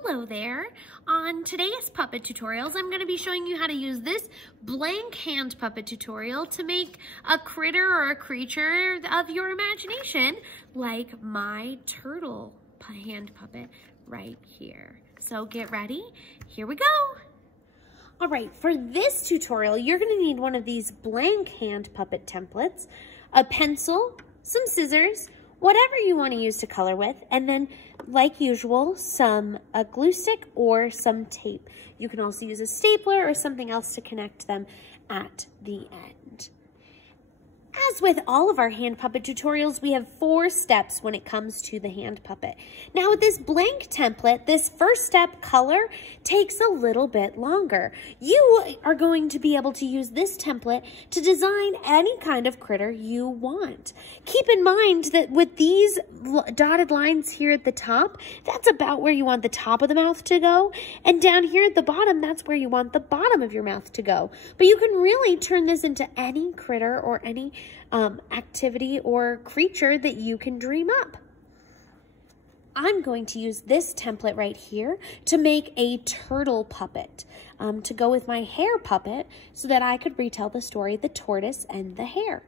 Hello there. On today's puppet tutorials, I'm going to be showing you how to use this blank hand puppet tutorial to make a critter or a creature of your imagination, like my turtle hand puppet right here. So get ready. Here we go. All right, for this tutorial, you're going to need one of these blank hand puppet templates, a pencil, some scissors, whatever you want to use to color with, and then, like usual, a glue stick or some tape. You can also use a stapler or something else to connect them at the end. As with all of our hand puppet tutorials, we have 4 steps when it comes to the hand puppet. Now with this blank template, this first step, color, takes a little bit longer. You are going to be able to use this template to design any kind of critter you want. Keep in mind that with these dotted lines here at the top, that's about where you want the top of the mouth to go. And down here at the bottom, that's where you want the bottom of your mouth to go. But you can really turn this into any critter or any activity or creature that you can dream up. I'm going to use this template right here to make a turtle puppet to go with my hare puppet so that I could retell the story of the tortoise and the hare.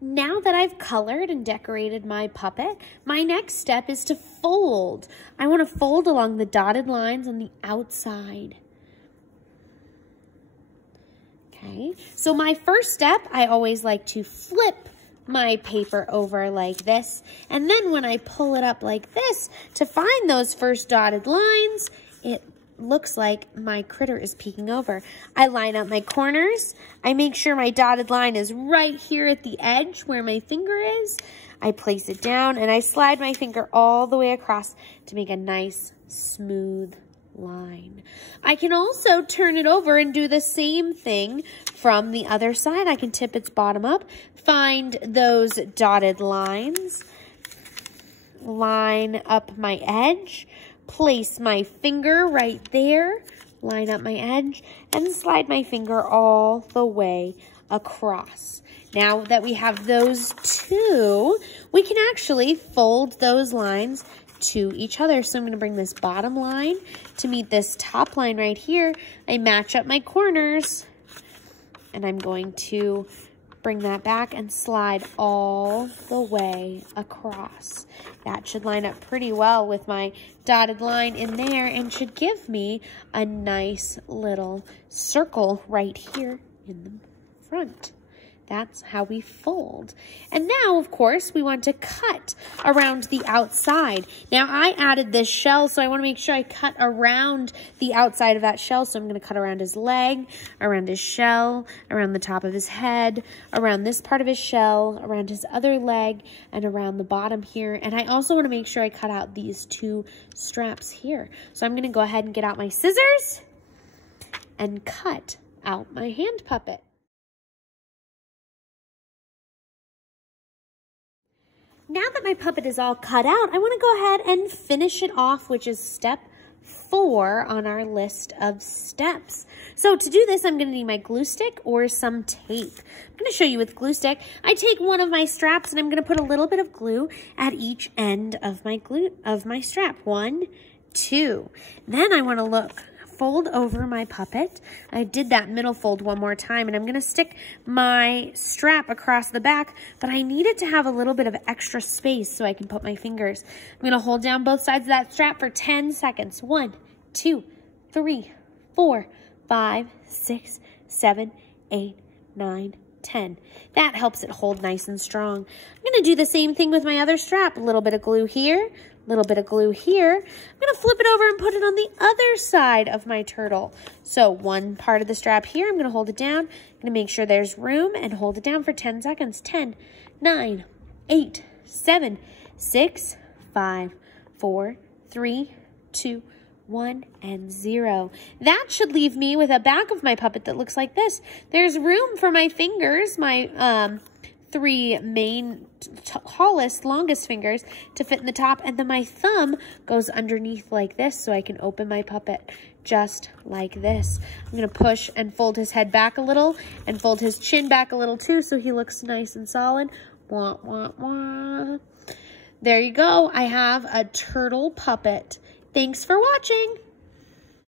Now that I've colored and decorated my puppet, my next step is to fold. I want to fold along the dotted lines on the outside. Okay, so my first step, I always like to flip my paper over like this. And then when I pull it up like this to find those first dotted lines, it looks like my critter is peeking over. I line up my corners. I make sure my dotted line is right here at the edge where my finger is. I place it down and I slide my finger all the way across to make a nice smooth line. I can also turn it over and do the same thing from the other side. I can tip its bottom up, find those dotted lines, line up my edge, place my finger right there, line up my edge, and slide my finger all the way across. Now that we have those two, we can actually fold those lines to each other. So I'm going to bring this bottom line to meet this top line right here. I match up my corners, and I'm going to bring that back and slide all the way across. That should line up pretty well with my dotted line in there and should give me a nice little circle right here in the front. That's how we fold. And now, of course, we want to cut around the outside. Now, I added this shell, so I want to make sure I cut around the outside of that shell. So I'm going to cut around his leg, around his shell, around the top of his head, around this part of his shell, around his other leg, and around the bottom here. And I also want to make sure I cut out these 2 straps here. So I'm going to go ahead and get out my scissors and cut out my hand puppet. Now that my puppet is all cut out, I want to go ahead and finish it off, which is step 4 on our list of steps. So to do this, I'm going to need my glue stick or some tape. I'm going to show you with glue stick. I take one of my straps and I'm going to put a little bit of glue at each end of my strap. 1, 2. Then I want to fold over my puppet. I did that middle fold one more time, and I'm going to stick my strap across the back, but I need it to have a little bit of extra space so I can put my fingers. I'm going to hold down both sides of that strap for 10 seconds. 1, 2, 3, 4, 5, 6, 7, 8, 9, 10. That helps it hold nice and strong. I'm going to do the same thing with my other strap. A little bit of glue here, little bit of glue here. I'm going to flip it over and put it on the other side of my turtle. So one part of the strap here, I'm going to hold it down. I'm going to make sure there's room and hold it down for 10 seconds. 10, 9, 8, 7, 6, 5, 4, 3, 2, 1, and 0. That should leave me with a back of my puppet that looks like this. There's room for my fingers, my 3 main tallest, longest fingers to fit in the top, and then my thumb goes underneath like this so I can open my puppet just like this. I'm gonna push and fold his head back a little and fold his chin back a little too so he looks nice and solid. Wah, wah, wah. There you go. I have a turtle puppet. Thanks for watching.